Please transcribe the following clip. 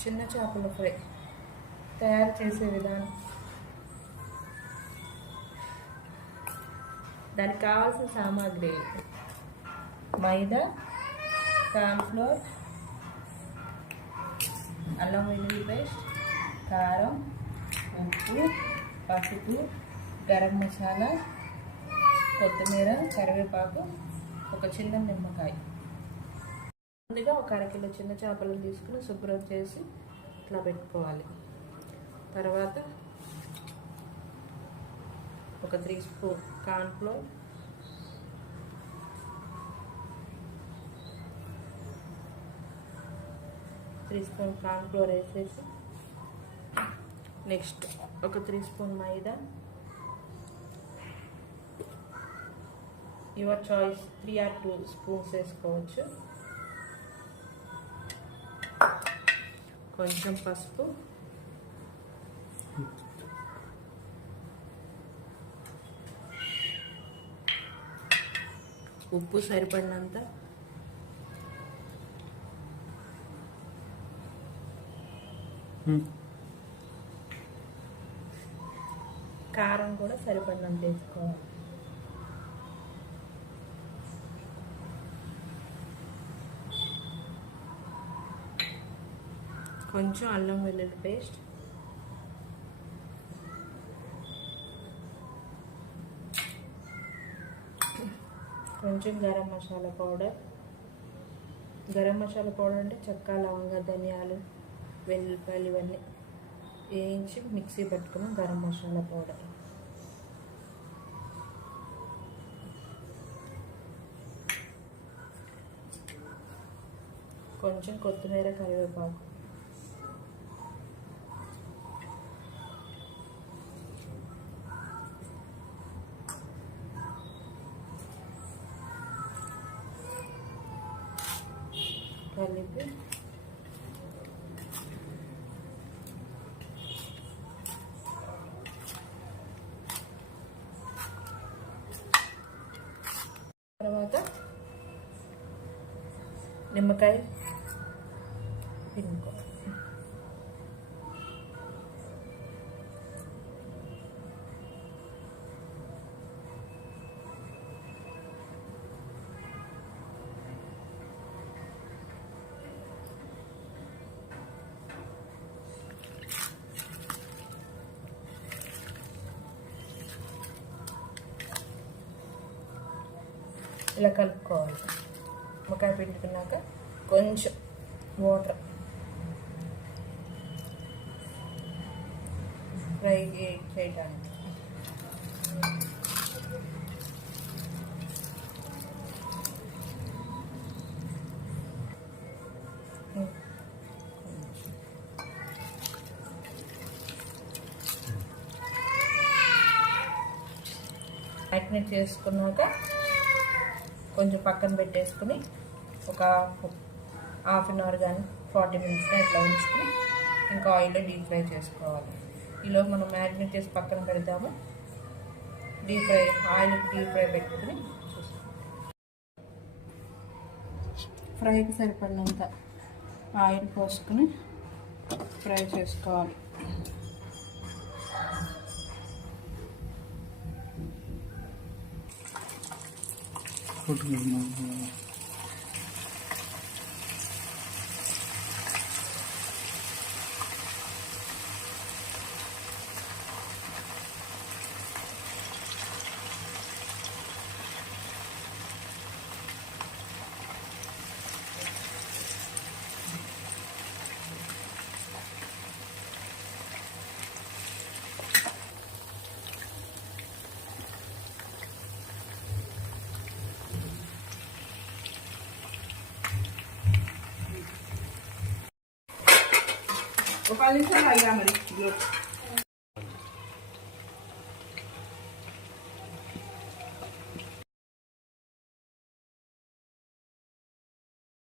చిన్న చేపల ఫ్రై తయారు చేసే విధానం. దానికి కావాల్సిన సామాగ్రి మైదా కార్న్ఫ్లోర్ అల్లం వెల్లుల్లి పేస్ట్ కారం ఉప్పు పసుపు గరం మసాలా కొత్తిమీర కరివేపాకు ఒక చిన్న నిమ్మకాయ. ముందుగా ఒక అరకిలో చిన్న చేపలను తీసుకుని శుభ్రం చేసి ఇట్లా పెట్టుకోవాలి. తర్వాత ఒక three spoon cornflour three spoon cornflour వేసేసి నెక్స్ట్ ఒక three spoon maida. Your choice three or two spoons వేసుకోవచ్చు. కొంచెం పసుపు. ఉప్పు సరిపడినంత. కారం కూడా సరిపడినంత వేసుకోవాలి. కొంచెం అల్లం వెల్లుల్లి పేస్ట్. కొంచెం గరం మసాలా పౌడర్. గరం మసాలా పౌడర్ అంటే చెక్క లవంగ ధనియాలు వెల్లుల్లిపాయలు ఇవన్నీ వేయించి మిక్సీ పట్టుకున్న గరం మసాలా పౌడర్. కొంచెం కొత్తిమీర కరివేపాకు. కలిపి. తర్వాత నిమ్మకాయ పిండుకో. ఇలా కలుపుకోవాలి. నిమ్మకాయ పిండుకున్నాక కొంచెం వాటర్ ఫ్రై చేయడానికి మ్యాగ్నెట్ చేసుకున్నాక కొంచెం పక్కన పెట్టేసుకుని ఒక హాఫ్ అన్ అవర్ కానీ ఫార్టీ మినిట్స్ ఇట్లా ఉంచుకుని ఇంకా ఆయిల్లో డీప్ ఫ్రై చేసుకోవాలి. ఈలోపు మనం మ్యారినేట్ చేసి పక్కన పెడతాము. Deep fry oil deep fry పెట్టుకుని ఫ్రైకి సరిపడినంత ఆయిల్ పోసుకుని ఫ్రై చేసుకోవాలి. फ़ोटो घुमा Eu falei que vai ligar, Maria.